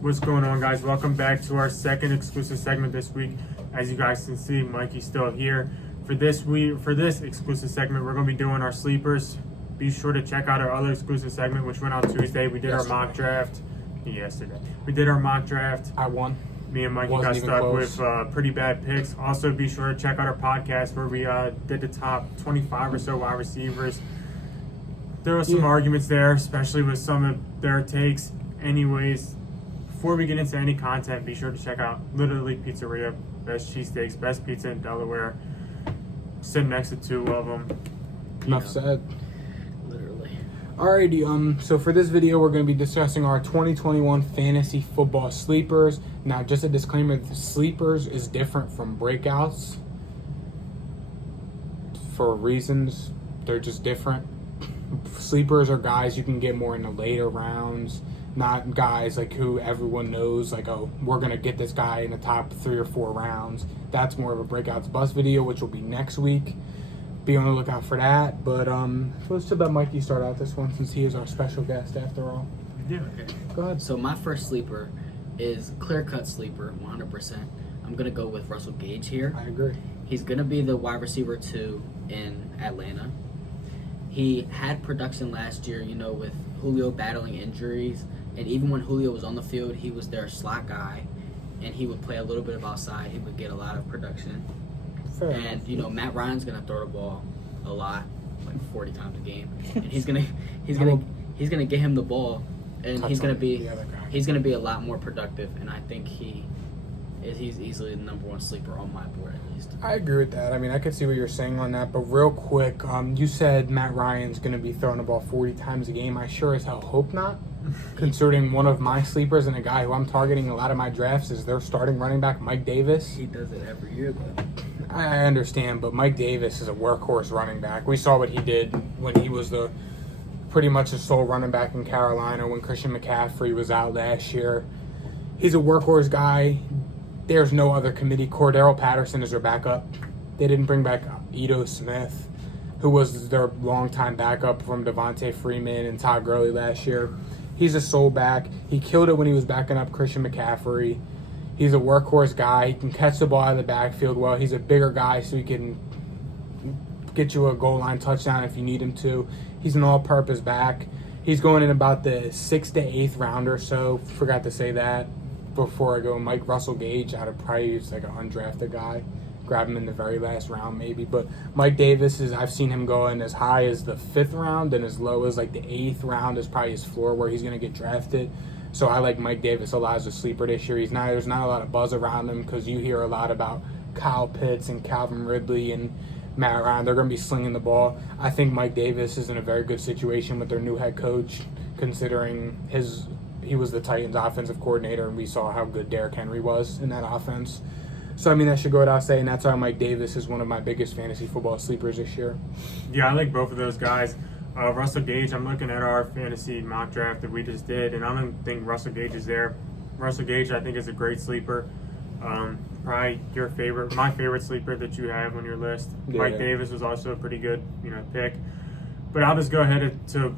What's going on, guys? Welcome back to our second exclusive segment this week. As you guys can see, Mikey's still here. For this exclusive segment, we're going to be doing our sleepers. Be sure to check out our other exclusive segment, which went out Tuesday. We did our mock draft yesterday. We did our mock draft. I won. Me and Mikey got stuck with pretty bad picks. Also, be sure to check out our podcast where we did the top 25 or so wide receivers. There were some arguments there, especially with some of their takes. Anyways, before we get into any content, be sure to check out Literally Pizzeria. Best cheesesteaks, best pizza in Delaware. Sitting next to two of them. Enough said. Literally. Alrighty, so for this video, we're going to be discussing our 2021 fantasy football sleepers. Now, just a disclaimer, the sleepers is different from breakouts. For reasons, they're just different. Sleepers are guys you can get more in the later rounds, not guys like who everyone knows, like, oh, we're going to get this guy in the top 3 or 4 rounds. That's more of a breakouts bust video, which will be next week. Be on the lookout for that. But let's let Mikey start out this one since he is our special guest after all. Yeah, okay. Go ahead. So my first sleeper is clear-cut sleeper, 100%. I'm going to go with Russell Gage here. I agree. He's going to be the wide receiver 2 in Atlanta. He had production last year, with Julio battling injuries. And even when Julio was on the field, he was their slot guy. And he would play a little bit of outside. He would get a lot of production. Fair and, Matt Ryan's going to throw the ball a lot, like 40 times a game. And he's going to get him the ball. And he's going to be a lot more productive. And I think he's easily the number 1 sleeper on my board, at least. I agree with that. I mean, I could see what you're saying on that, but real quick, you said Matt Ryan's going to be throwing the ball 40 times a game. I sure as hell hope not, considering one of my sleepers and a guy who I'm targeting a lot of my drafts is their starting running back, Mike Davis. He does it every year, though. I understand, but Mike Davis is a workhorse running back. We saw what he did when he was pretty much the sole running back in Carolina when Christian McCaffrey was out last year. He's a workhorse guy. There's no other committee. Cordero Patterson is their backup. They didn't bring back Ito Smith, who was their longtime backup from Devontae Freeman and Todd Gurley last year. He's a sole back. He killed it when he was backing up Christian McCaffrey. He's a workhorse guy. He can catch the ball out of the backfield well. He's a bigger guy, so he can get you a goal line touchdown if you need him to. He's an all-purpose back. He's going in about the 6th to 8th round or so. Forgot to say that before I go. Mike Russell Gage out of probably just like an undrafted guy. Grab him in the very last round maybe. But Mike Davis, I've seen him going as high as the 5th round and as low as like the 8th round is probably his floor where he's going to get drafted. So I like Mike Davis a lot as a sleeper this year. There's not a lot of buzz around him because you hear a lot about Kyle Pitts and Calvin Ridley and Matt Ryan. They're going to be slinging the ball. I think Mike Davis is in a very good situation with their new head coach, considering he was the Titans offensive coordinator and we saw how good Derrick Henry was in that offense. So, I mean, that should go without saying. That's why Mike Davis is one of my biggest fantasy football sleepers this year. Yeah, I like both of those guys. Russell Gage, I'm looking at our fantasy mock draft that we just did, and I don't think Russell Gage is there. Russell Gage, I think, is a great sleeper. Probably my favorite sleeper that you have on your list. Yeah, Mike Davis was also a pretty good, pick. But I'll just go ahead to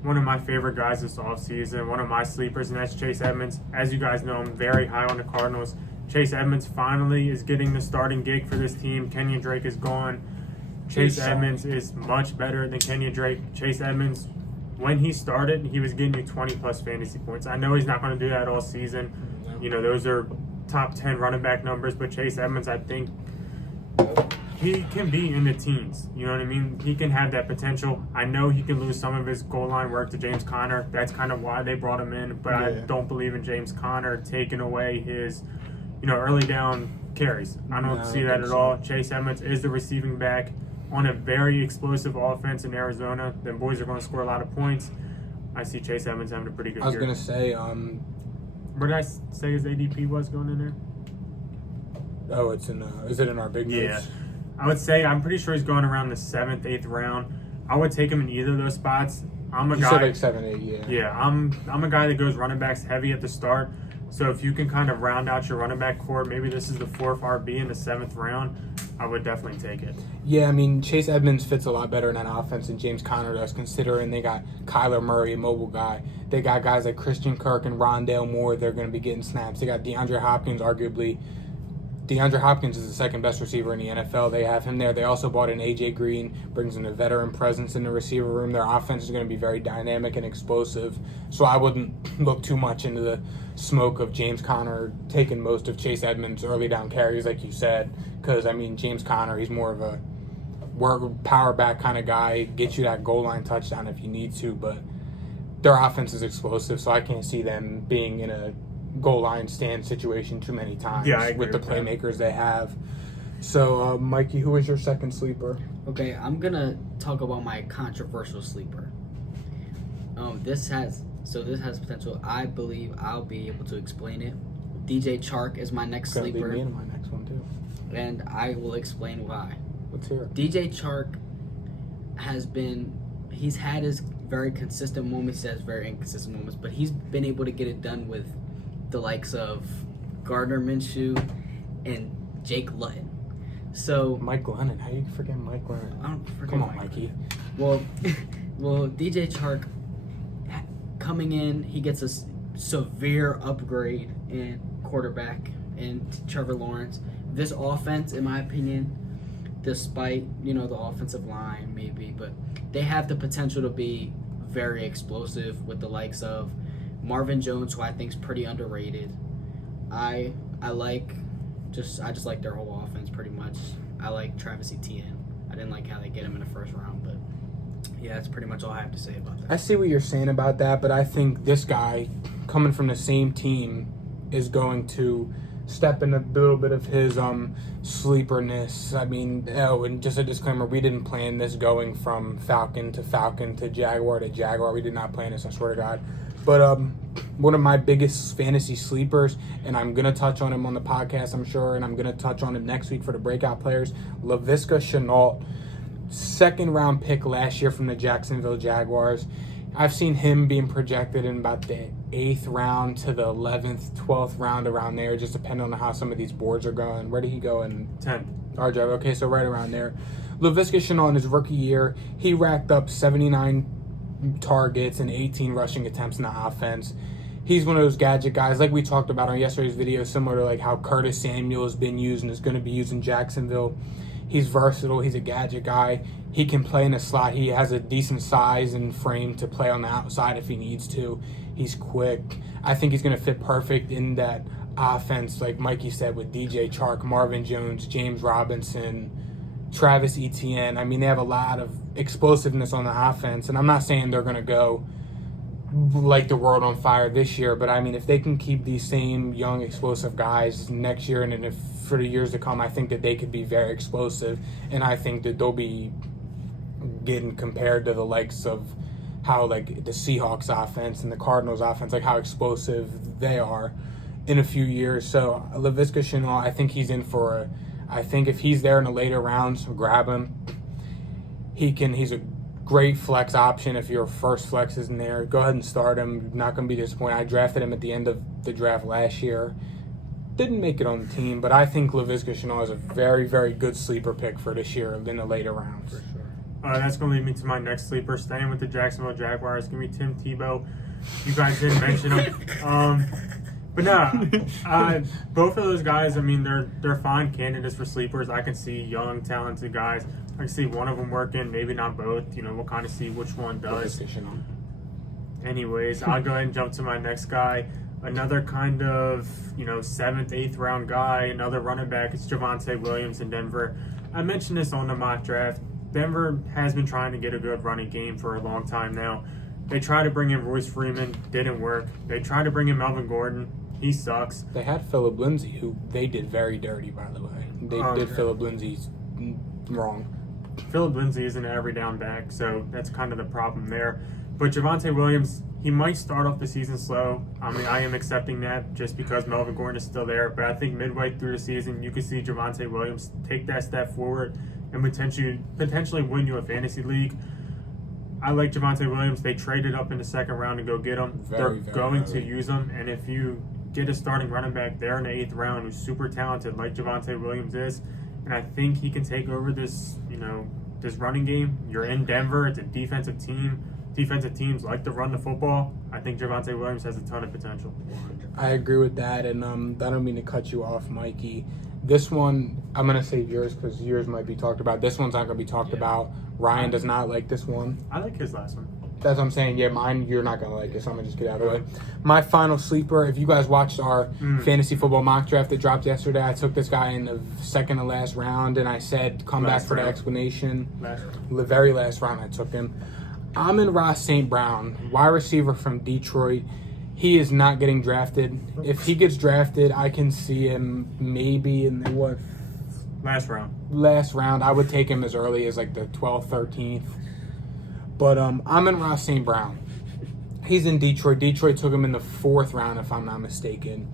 one of my favorite guys this offseason, one of my sleepers, and that's Chase Edmonds. As you guys know, I'm very high on the Cardinals. Chase Edmonds finally is getting the starting gig for this team. Kenyon Drake is gone. Chase Edmonds is much better than Kenyon Drake. Chase Edmonds, when he started, he was getting you 20-plus fantasy points. I know he's not going to do that all season. Those are top 10 running back numbers, but Chase Edmonds, I think, he can be in the teens. You know what I mean? He can have that potential. I know he can lose some of his goal line work to James Conner. That's kind of why they brought him in, but I don't believe in James Conner taking away his, early down carries. I don't see that at all. Chase Edmonds is the receiving back on a very explosive offense in Arizona. The boys are going to score a lot of points. I see Chase Edmonds having a pretty good year. I was going to say, where did I say his ADP was going in there? Oh, it's is it in our big notes? Yeah. I would say, I'm pretty sure he's going around the 7th, 8th round. I would take him in either of those spots. I'm a guy. You said like 7, 8, yeah. Yeah, I'm a guy that goes running backs heavy at the start. So if you can kind of round out your running back core, maybe this is the 4th RB in the 7th round, I would definitely take it. Yeah, I mean, Chase Edmonds fits a lot better in that offense than James Conner does, considering they got Kyler Murray, a mobile guy. They got guys like Christian Kirk and Rondale Moore. They're going to be getting snaps. They got DeAndre Hopkins, arguably. DeAndre Hopkins is the second best receiver in the NFL. They have him there. They also bought in A.J. Green, brings in a veteran presence in the receiver room. Their offense is going to be very dynamic and explosive. So I wouldn't look too much into the smoke of James Conner taking most of Chase Edmonds' early down carries, like you said. Because, I mean, James Conner, he's more of a power back kind of guy, get you that goal line touchdown if you need to. But their offense is explosive, so I can't see them being in a goal line stand situation too many times with the playmakers they have. So, Mikey, who is your second sleeper? Okay, I'm gonna talk about my controversial sleeper. This has potential. I believe I'll be able to explain it. DJ Chark is my next Gonna sleeper, be me in my next one too. and I will explain why. Let's hear it. DJ Chark he's had his very consistent moments, he has very inconsistent moments, but he's been able to get it done with the likes of Gardner Minshew and Jake Luton. So Mike Glennon. How you forget Mike Glennon? I don't forget. Come on, Mikey. Well, DJ Chark coming in, he gets a severe upgrade in quarterback and Trevor Lawrence. This offense, in my opinion, despite the offensive line maybe, but they have the potential to be very explosive with the likes of Marvin Jones, who I think is pretty underrated. I just like their whole offense pretty much. I like Travis Etienne. I didn't like how they get him in the first round, but yeah, that's pretty much all I have to say about that. I see what you're saying about that, but I think this guy, coming from the same team, is going to step in a little bit of his sleeperness. I mean, and just a disclaimer, we didn't plan this going from Falcon to Jaguar to Jaguar. We did not plan this, I swear to God. But one of my biggest fantasy sleepers, and I'm going to touch on him on the podcast, I'm sure, and I'm going to touch on him next week for the breakout players, Laviska Shenault, 2nd round pick last year from the Jacksonville Jaguars. I've seen him being projected in about the 8th round to the 11th, 12th round, around there, just depending on how some of these boards are going. Where did he go in? 10th. Our drive. Okay, so right around there. Laviska Shenault in his rookie year, he racked up 79 targets and 18 rushing attempts in the offense. He's one of those gadget guys, like we talked about on yesterday's video, similar to like how Curtis Samuel has been used and is going to be used in Jacksonville. He's versatile. He's a gadget guy. He can play in the slot. He has a decent size and frame to play on the outside if he needs to. He's quick. I think he's going to fit perfect in that offense, like Mikey said, with DJ Chark, Marvin Jones, James Robinson, Travis Etienne. I mean, they have a lot of explosiveness on the offense, and I'm not saying they're going to go like the world on fire this year, but I mean, if they can keep these same young, explosive guys next year and for the years to come, I think that they could be very explosive, and I think that they'll be getting compared to the likes of how, like, the Seahawks offense and the Cardinals offense, like how explosive they are in a few years. So Laviska Shenault, I think he's in for I think if he's there in the later rounds, grab him. He's a great flex option. If your first flex isn't there, go ahead and start him. You're not going to be disappointed. I drafted him at the end of the draft last year. Didn't make it on the team, but I think Laviska Shenault is a very, very good sleeper pick for this year in the later rounds. For sure. That's going to lead me to my next sleeper. Staying with the Jacksonville Jaguars, it's going to be Tim Tebow. You guys didn't mention him. But no, both of those guys, I mean, they're fine candidates for sleepers. I can see young, talented guys. I can see one of them working, maybe not both. We'll kind of see which one does. Anyways, I'll go ahead and jump to my next guy. Another kind of, 7th, 8th round guy, another running back. It's Javonte Williams in Denver. I mentioned this on the mock draft. Denver has been trying to get a good running game for a long time now. They tried to bring in Royce Freeman, didn't work. They tried to bring in Melvin Gordon. He sucks. They had Phillip Lindsay, who they did very dirty, by the way. They did Phillip Lindsay wrong. Phillip Lindsay isn't an every down back, so that's kind of the problem there. But Javonte Williams, he might start off the season slow. I mean, I am accepting that just because Melvin Gordon is still there. But I think midway through the season, you could see Javonte Williams take that step forward and potentially win you a fantasy league. I like Javonte Williams. They traded up in the 2nd round to go get him. They're going to use him. And if you get a starting running back there in the 8th round who's super talented like Javonte Williams is, and I think he can take over this, this running game. You're in Denver. It's a defensive team. Defensive teams like to run the football. I think Javonte Williams has a ton of potential. I agree with that, and I don't mean to cut you off, Mikey. This one, I'm going to save yours because yours might be talked about. This one's not going to be talked about. Ryan does not like this one. I like his last one. That's what I'm saying. Yeah, mine, you're not going to like it, so I'm going to just get out of the way. My final sleeper, if you guys watched our fantasy football mock draft that dropped yesterday, I took this guy in the second to last round, and I said, come back for the explanation. The very last round I took him. Amon-Ra St. Brown, wide receiver from Detroit. He is not getting drafted. If he gets drafted, I can see him maybe in the, Last round. Last round. I would take him as early as like the 12th, 13th. But Amon-Ra St. Brown, he's in Detroit. Detroit took him in the 4th round, if I'm not mistaken.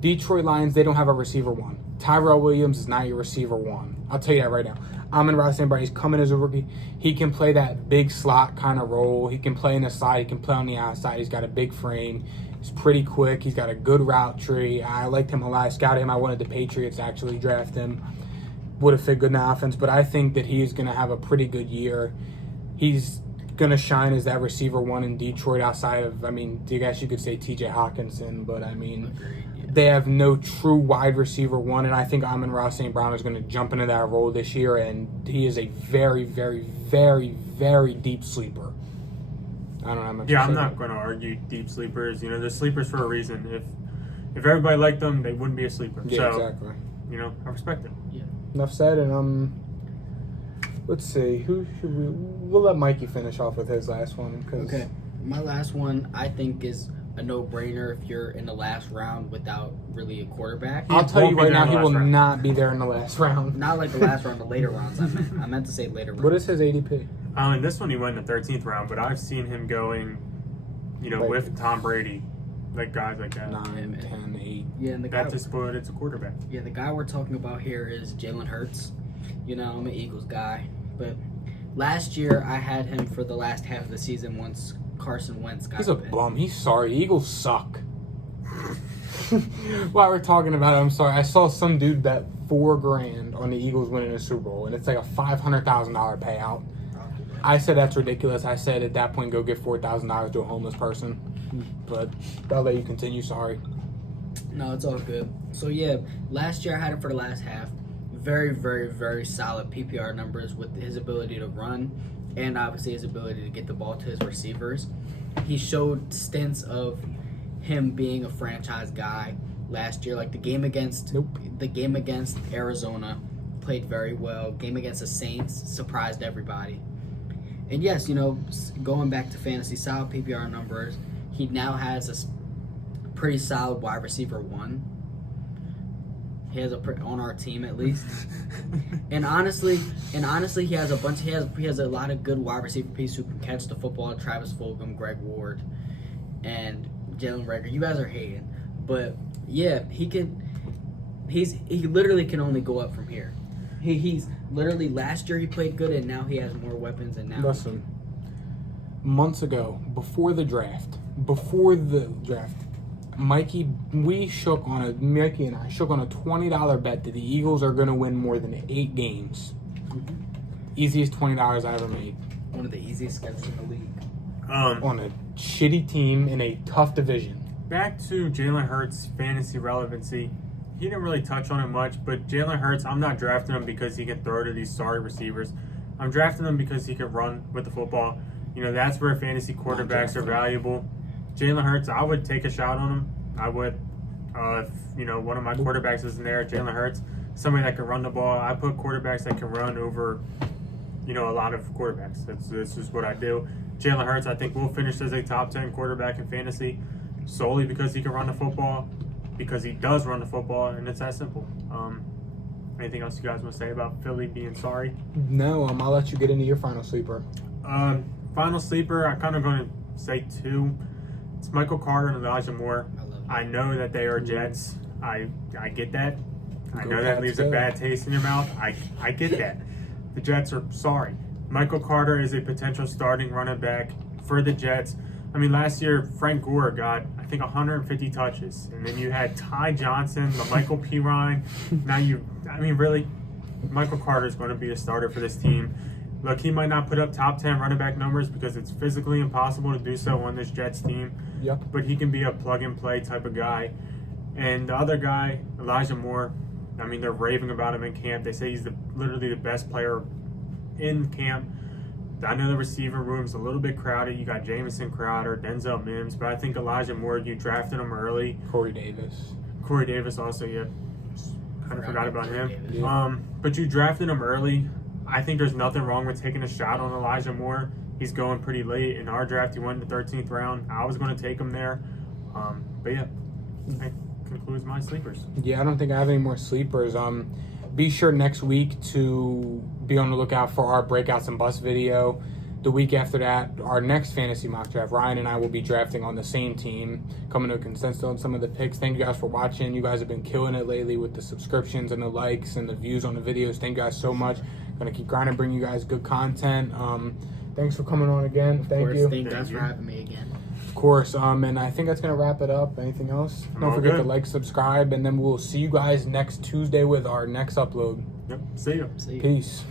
Detroit Lions, they don't have a receiver 1. Tyrell Williams is not your receiver 1. I'll tell you that right now. Amon-Ra St. Brown, he's coming as a rookie. He can play that big slot kind of role. He can play in the side. He can play on the outside. He's got a big frame. He's pretty quick. He's got a good route tree. I liked him a lot. I scouted him. I wanted the Patriots to actually draft him. Would have fit good in the offense, but I think that he's going to have a pretty good year. He's going to shine as that receiver 1 in Detroit outside of, I guess you could say TJ Hawkinson, but they have no true wide receiver 1, and I think Amon-Ra St. Brown is going to jump into that role this year, and he is a very, very, very, very deep sleeper. I don't know how much. Yeah, I'm not going to argue deep sleepers. They're sleepers for a reason. If everybody liked them, they wouldn't be a sleeper. Yeah, exactly. I respect it. Yeah. Enough said, and let's see. Who should we? We'll let Mikey finish off with his last one. Okay, my last one I think is a no-brainer if you're in the last round without really a quarterback. I'll tell you right now, he will not be there in the last round. Not like the last round, the later rounds. I meant to say later rounds. What is his ADP? In this one, he went in the 13th round, but I've seen him going, with Tom Brady, like guys like that. 9, 10, 8. Yeah, and the guy. It's a quarterback. Yeah, the guy we're talking about here is Jalen Hurts. I'm an Eagles guy, but last year I had him for the last half of the season once Carson Wentz got. He's a bum. He's sorry. Eagles suck. While we're talking about it, I'm sorry. I saw some dude bet $4,000 on the Eagles winning a Super Bowl, and it's like a $500,000 payout. I said that's ridiculous. I said at that point, go give $4,000 to a homeless person. But I'll let you continue. Sorry. No, it's all good. So yeah, last year I had him for the last half. Very, very, very solid PPR numbers with his ability to run and obviously his ability to get the ball to his receivers. He showed stints of him being a franchise guy last year. Like the game against Arizona, played very well. Game against the Saints surprised everybody. And yes, going back to fantasy, solid PPR numbers. He now has a pretty solid wide receiver 1. He has on our team at least. and honestly, he has a lot of good wide receiver pieces who can catch the football. Travis Fulgham, Greg Ward, and Jalen Reagor. You guys are hating, but yeah, he literally can only go up from here. He's literally last year he played good, and now he has more weapons. And now listen, months ago, before the draft, Mikey and I shook on a $20 bet that the Eagles are going to win more than 8 games. Mm-hmm. Easiest $20 I ever made. One of the easiest schedules in the league. On a shitty team in a tough division. Back to Jalen Hurts' fantasy relevancy. He didn't really touch on it much, but Jalen Hurts, I'm not drafting him because he can throw to these sorry receivers. I'm drafting him because he can run with the football. That's where fantasy quarterbacks are valuable. Jalen Hurts, I would take a shot on him. I would. If, one of my quarterbacks isn't there, Jalen Hurts, somebody that can run the ball. I put quarterbacks that can run over, a lot of quarterbacks. That's just what I do. Jalen Hurts, I think, will finish as a top 10 quarterback in fantasy solely because he can run the football, because he does run the football, and it's that simple. Anything else you guys want to say about Philly being sorry? No, I'll let you get into your final sleeper. Final sleeper, I'm kind of going to say 2. It's Michael Carter and Elijah Moore. I know that they are Jets. I get that. I know that leaves a bad taste in your mouth. I get that. The Jets are sorry. Michael Carter is a potential starting running back for the Jets. I mean, last year, Frank Gore got, I think, 150 touches. And then you had Ty Johnson, Michael Pirine. Really, Michael Carter is going to be a starter for this team. Look, he might not put up top 10 running back numbers because it's physically impossible to do so on this Jets team. Yep. But he can be a plug-and-play type of guy. And the other guy, Elijah Moore, I mean, they're raving about him in camp. They say he's literally the best player in camp. I know the receiver room's a little bit crowded. You got Jamison Crowder, Denzel Mims, but I think Elijah Moore, you drafted him early. Corey Davis also, yeah. Kind of forgot about him. Yeah. But you drafted him early. I think there's nothing wrong with taking a shot on Elijah Moore. He's going pretty late. In our draft, he went in the 13th round. I was going to take him there. But yeah, that concludes my sleepers. Yeah, I don't think I have any more sleepers. Be sure next week to be on the lookout for our breakouts and bust video. The week after that, our next fantasy mock draft, Ryan and I will be drafting on the same team, coming to a consensus on some of the picks. Thank you guys for watching. You guys have been killing it lately with the subscriptions and the likes and the views on the videos. Thank you guys so much. Gonna keep grinding, bring you guys good content. Thanks for coming on again. Thank you. Thank you guys for having me again. Of course. And I think that's gonna wrap it up. Anything else? Don't forget to like, subscribe, and then we'll see you guys next Tuesday with our next upload. Yep. See you. Peace.